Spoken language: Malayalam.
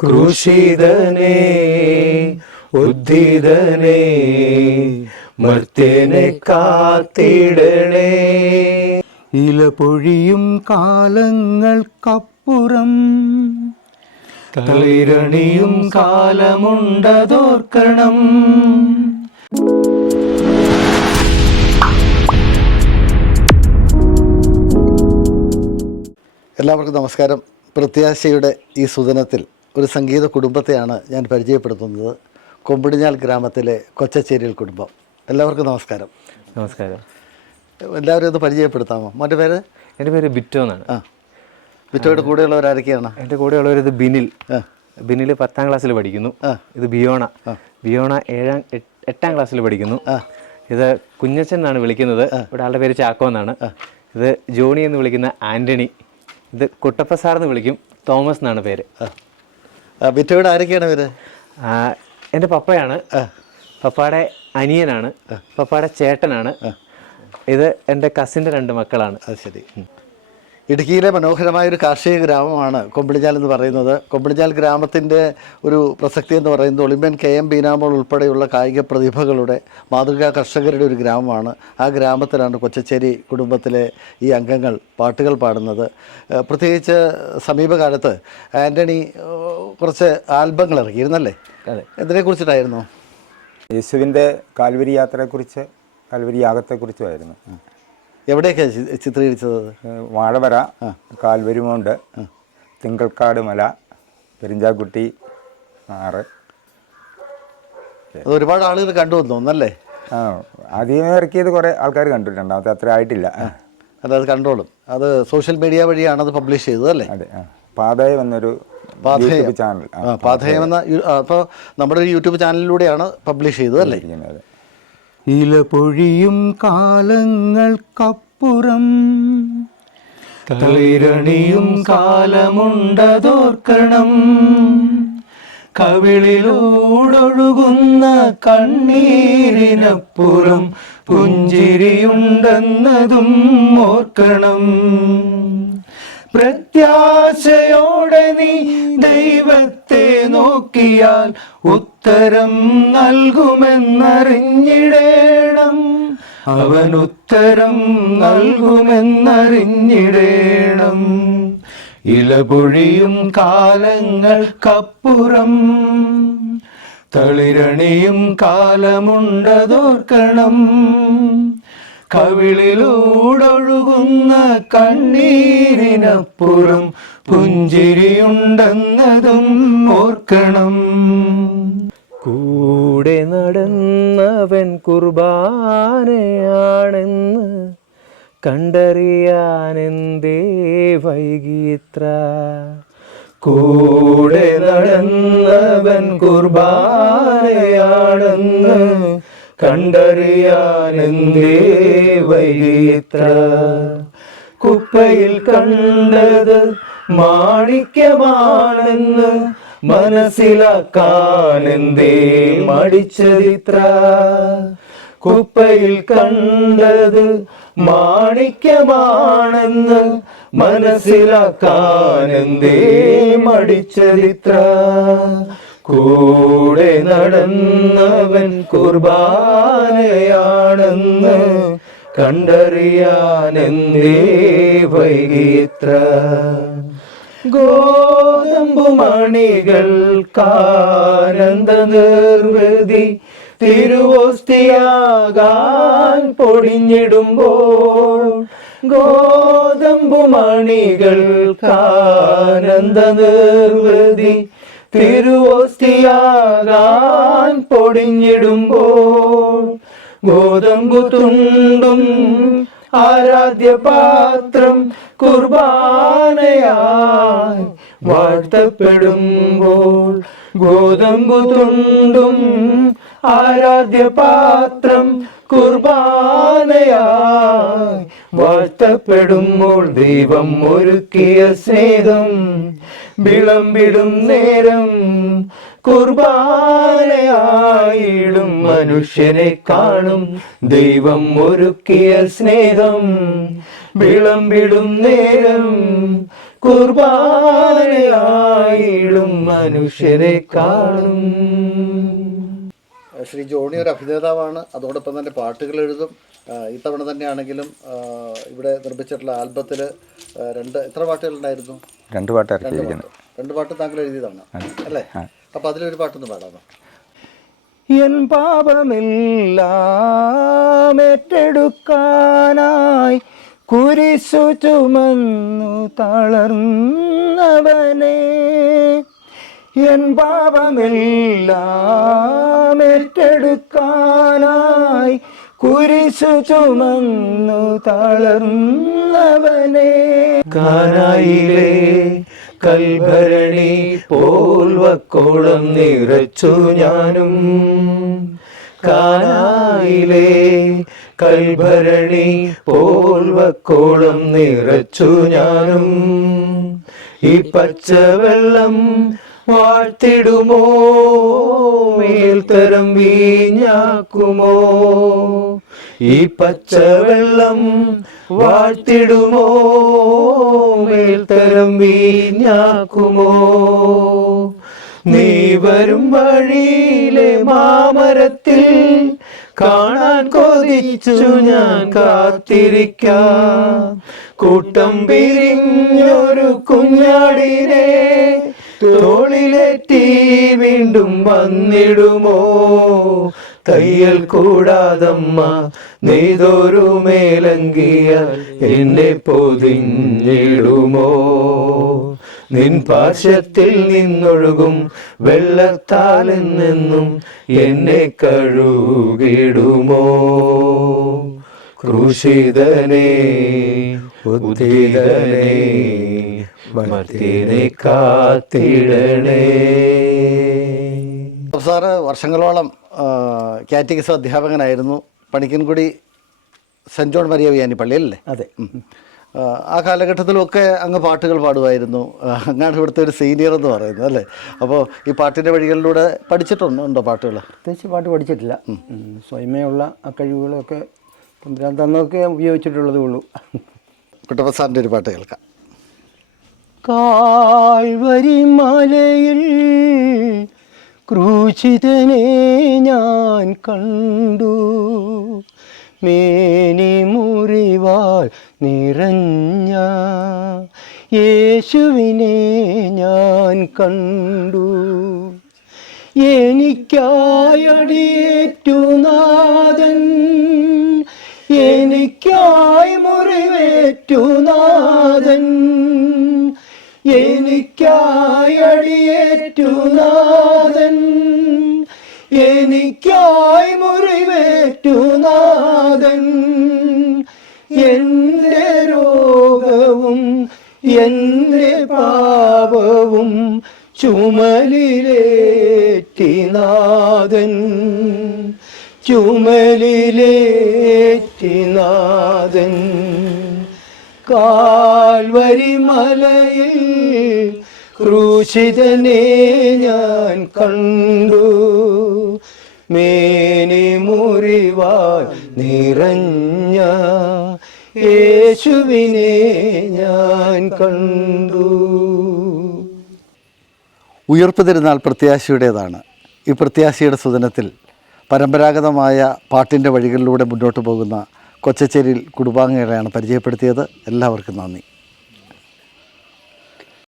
ക്രൂശിതനേ ഉദ്ധിതനേ മർത്യനെ കാത്തിടണേ. ഇല പൊഴിയും കാലങ്ങൾക്കപ്പുറം തളിരണിയും കാലമുണ്ടതോർക്കണം. എല്ലാവർക്കും നമസ്കാരം. പ്രത്യാശയുടെ ഈ സുദിനത്തിൽ ഒരു സംഗീത കുടുംബത്തെയാണ് ഞാൻ പരിചയപ്പെടുത്തുന്നത്. കൊമ്പിടിഞ്ഞാൽ ഗ്രാമത്തിലെ കൊച്ചച്ചേരിയിൽ കുടുംബം. എല്ലാവർക്കും നമസ്കാരം. നമസ്കാരം. എല്ലാവരും ഒന്ന് പരിചയപ്പെടുത്താമോ? മറ്റു പേര്? എൻ്റെ പേര് ബിറ്റോ എന്നാണ്. ബിറ്റോയുടെ കൂടെയുള്ളവരാരൊക്കെയാണ്? എൻ്റെ കൂടെയുള്ളവർ ഇത് ബിനിൽ 10ാം ക്ലാസ്സിൽ പഠിക്കുന്നു. ഇത് ബിയോണ 8ാം ക്ലാസ്സിൽ പഠിക്കുന്നു. ഇത് കുഞ്ഞച്ചൻ എന്നാണ് വിളിക്കുന്നത്. ഇവിടെ ആളുടെ പേര് ചാക്കോ എന്നാണ്. ഇത് ജോണി എന്ന് വിളിക്കുന്ന ആൻ്റണി. ഇത് കുട്ടപ്പ സാർ എന്ന് വിളിക്കും. തോമസ് എന്നാണ് പേര്. ബിറ്റോയുടെ ആരൊക്കെയാണ് പേര്? എൻ്റെ പപ്പയാണ്. പപ്പയുടെ അനിയനാണ്. പപ്പയുടെ ചേട്ടനാണ്. ഇത് എൻ്റെ കസിൻ്റെ 2 മക്കളാണ്. അത് ശരി. ഇടുക്കിയിലെ മനോഹരമായൊരു കാർഷിക ഗ്രാമമാണ് കൊമ്പിടിഞ്ഞാൽ എന്ന് പറയുന്നത്. കൊമ്പിടിഞ്ഞാൽ ഗ്രാമത്തിൻ്റെ ഒരു പ്രസക്തി എന്ന് പറയുന്നത് ഒളിമ്പ്യൻ KM ബീനാമോൾ ഉൾപ്പെടെയുള്ള കായിക പ്രതിഭകളുടെ മാതൃകാ കർഷകരുടെ ഒരു ഗ്രാമമാണ്. ആ ഗ്രാമത്തിലാണ് കൊച്ചച്ചേരി കുടുംബത്തിലെ ഈ അംഗങ്ങൾ പാട്ടുകൾ പാടുന്നത്. പ്രത്യേകിച്ച് സമീപകാലത്ത് ആൻ്റണി കുറച്ച് ആൽബങ്ങൾ ഇറക്കിയിരുന്നല്ലേ? അതെ. എന്തിനെക്കുറിച്ചിട്ടായിരുന്നു? യേശുവിൻ്റെ കാൽവരി യാത്രയെക്കുറിച്ച്, കാൽവരി യാഗത്തെക്കുറിച്ചുമായിരുന്നു. എവിടെയൊക്കെയാണ് ചിത്രീകരിച്ചത്? വാഴവര, കാൽവരിമോണ്ട്, തിങ്കൾക്കാട് മല, പെരിഞ്ചാക്കുട്ടി ആറ്. അത് ഒരുപാട് ആളുകൾ കണ്ടുവന്നു തോന്നല്ലേ? ആദ്യമേ ഇറക്കിയത് കുറേ ആൾക്കാർ കണ്ടു. രണ്ടാമത്തെ അത്ര ആയിട്ടില്ല. അത് കണ്ടോളും. അത് സോഷ്യൽ മീഡിയ വഴിയാണ് അത് പബ്ലിഷ് ചെയ്തത് അല്ലേ? അതെ. പാതയം എന്നൊരു ചാനൽ. പാതയം എന്ന അപ്പോൾ നമ്മുടെ ഒരു യൂട്യൂബ് ചാനലിലൂടെയാണ് പബ്ലിഷ് ചെയ്തത് അല്ലേ? ഇല പൊഴിയും കാലങ്ങൾക്കപ്പുറം തളിരണിയും കാലമുണ്ടതോർക്കണം. കവിളിലൂടൊഴുകുന്ന കണ്ണീരിനപ്പുറം പുഞ്ചിരിയുണ്ടെന്നതും ഓർക്കണം. പ്രത്യാശയോടെ നീ ദൈവത്തെ നോക്കിയാൽ ഉത്തരം നൽകുമെന്നറിഞ്ഞിടേണം. അവൻ ഉത്തരം നൽകുമെന്നറിഞ്ഞിടേണം. ഇലപൊഴിയും കാലങ്ങൾക്കപ്പുറം തളിരണിയും കാലമുണ്ടതോർക്കണം. കവിളിലൂടൊഴുകുന്ന കണ്ണീരിനപ്പുറം പുഞ്ചിരിയുണ്ടെന്നതും ഓർക്കണം. കൂടെ നടന്നവൻ കുർബാനയാണെന്ന് കണ്ടറിയാനെന്തേ വൈകിത്ര. കൂടെ നടന്നവൻ കുർബാനയാണെന്ന് കണ്ടറിയാനെന്തേ വൈകിത്ര. കുപ്പയിൽ കണ്ടത് മാണിക്യമാണെന്ന് മനസ്സിലാക്കാനെന്തേ മടിച്ചതിത്ര. കുപ്പയിൽ കണ്ടത് മാണിക്യമാണെന്ന് മനസ്സിലാക്കാനെന്തേ മടിച്ചതിത്ര. കൂടെ നടന്നവൻ കുർബാനയാണെന്ന് കണ്ടറിയാനെന്തേ വൈകിത്ര. ഗോതമ്പുമണികൾക്കാനന്ദ നിർവൃതി തിരുവോസ്തിയാകാൻ പൊടിഞ്ഞിടുമ്പോൾ. ഗോതമ്പുമണികൾക്കാനന്ദ നിർവൃതി തിരുവോസ്തിയാകാൻ പൊടിഞ്ഞിടുമ്പോൾ. ഗോതമ്പു തുണ്ടും ആരാധ്യപാത്രം കുർബാനയായി വാഴ്ത്തപ്പെടുമ്പോൾ. ഗോതമ്പു തുണ്ടും ആരാധ്യപാത്രം കുർബാനയായി വാഴ്ത്തപ്പെടുമ്പോൾ. ദൈവം ഒരുക്കിയ സ്നേഹം വിളമ്പിടും നേരം കുർബാനയായിടും മനുഷ്യനെ കാണും. ദൈവം ഒരുക്കിയ സ്നേഹം വിളമ്പിടും നേരം കുർബാനയായിടും മനുഷ്യരെക്കാളും. ശ്രീ ജോണി ഒരു അഭിനേതാവാണ്, അതോടൊപ്പം തന്നെ പാട്ടുകൾ എഴുതും. ഇത്തവണ തന്നെയാണെങ്കിലും ഇവിടെ നിർമ്മിച്ചിട്ടുള്ള ആൽബത്തിൽ എത്ര പാട്ടുകളുണ്ടായിരുന്നു? 2 പാട്ട് ഇറക്കിയിരിക്കുന്നത്. 2 പാട്ട് താങ്കൾ എഴുതിയതാണ് അല്ലേ? അപ്പോൾ അതിലൊരു പാട്ടൊന്ന് പാടാമോ? എൻ പാപമെല്ലാം ഏറ്റെടുക്കാനായി കുരിശു ചുമന്നു തളർന്നവനെ, എൻ പാപമെല്ലാം ഏറ്റെടുക്കാനായി കുരിശു ചുമന്നു തളർന്നവനെ. കാനായിലെ കൽഭരണി പോൽ വക്കോളം നിറച്ചു ഞാനും, കാനായിലെ കൽഭരണി പോൽ വക്കോളം നിറച്ചു ഞാനും. ഈ പച്ചവെള്ളം വാഴ്ത്തിടുമോ, മേൽത്തരം വീഞ്ഞാക്കുമോ? ഈ പച്ചവെള്ളം വാഴ്ത്തിടുമോ, മേൽത്തരം വീഞ്ഞാക്കുമോ? നീ വരും വഴിയിലെ മാമരത്തിൽ കാണാൻ കൊതിച്ചു ഞാൻ കാത്തിരിക്കാം. കൂട്ടം പിരിഞ്ഞൊരു കുഞ്ഞാടിനെ തോളിലേറ്റി വീണ്ടും വന്നിടുമോ? തയ്യൽ കൂടാതമ്മ നെയ്തൊരു മേലങ്കിയാൽ എന്നെ പൊതിഞ്ഞിടുമോ? നിൻ പാശത്തിൽ നിന്നൊഴുകും വെള്ളത്താൽ എന്നെന്നും എന്നെ കഴുകിടുമോ? ക്രൂശിതനേ ഉദ്ധിതനേ മർത്യനെ കാത്തിടണേ. സാറ് വർഷങ്ങളോളം കാറ്റഗിസം അധ്യാപകനായിരുന്നു Panikkankudy Saint John Maria Vianney പള്ളിയല്ലേ? അതെ. ആ കാലഘട്ടത്തിലൊക്കെ അങ്ങ് പാട്ടുകൾ പാടുമായിരുന്നു. അങ്ങാണ് ഇവിടുത്തെ ഒരു സീനിയർ എന്ന് പറയുന്നത് അല്ലേ? അപ്പോൾ ഈ പാട്ടിൻ്റെ വഴികളിലൂടെ പഠിച്ചിട്ടുണ്ടോ പാട്ടുകൾ? പ്രത്യേകിച്ച് പാട്ട് പഠിച്ചിട്ടില്ല. സ്വയമേയുള്ള ആ കഴിവുകളൊക്കെ തമ്പുരാൻ തന്നൊക്കെ ഉപയോഗിച്ചിട്ടുള്ളതേ ഉള്ളൂ. കുട്ടപ്പ സാറിൻ്റെ ഒരു പാട്ട് കേൾക്കാം. കാൽവരി മലയിൽ ക്രൂശിതനെ ഞാൻ കണ്ടു, മേനി മുറിവാൽ നിറഞ്ഞ യേശുവിനെ ഞാൻ കണ്ടു. എനിക്കായടിയേറ്റു നാഥൻ, എനിക്കായി മുറിവേറ്റു നാഥൻ, എനിക്കായി അടിയേറ്റു നാഥൻ, എനിക്കായി മുറിവേറ്റു നാഥൻ. എൻ്റെ രോഗവും എൻ്റെ പാപവും ചുമലിലേറ്റി നാഥൻ, ചുമലിലേറ്റി നാഥൻ. കാൽവരി മലയിൽ ക്രൂശിതനെ ഞാൻ കണ്ടു, മേനി മുറിവാൽ നിറഞ്ഞ യേശുവിനെ ഞാൻ കണ്ടു. ഉയർപ്പ് തിരുനാൾ പ്രത്യാശയുടേതാണ്. ഈ പ്രത്യാശയുടെ സുദിനത്തിൽ പരമ്പരാഗതമായ പാട്ടിൻ്റെ വഴികളിലൂടെ മുന്നോട്ട് പോകുന്ന കൊച്ചച്ചേരിയിൽ കുടുംബാംഗങ്ങളെയാണ് പരിചയപ്പെടുത്തിയത്. എല്ലാവർക്കും നന്ദി.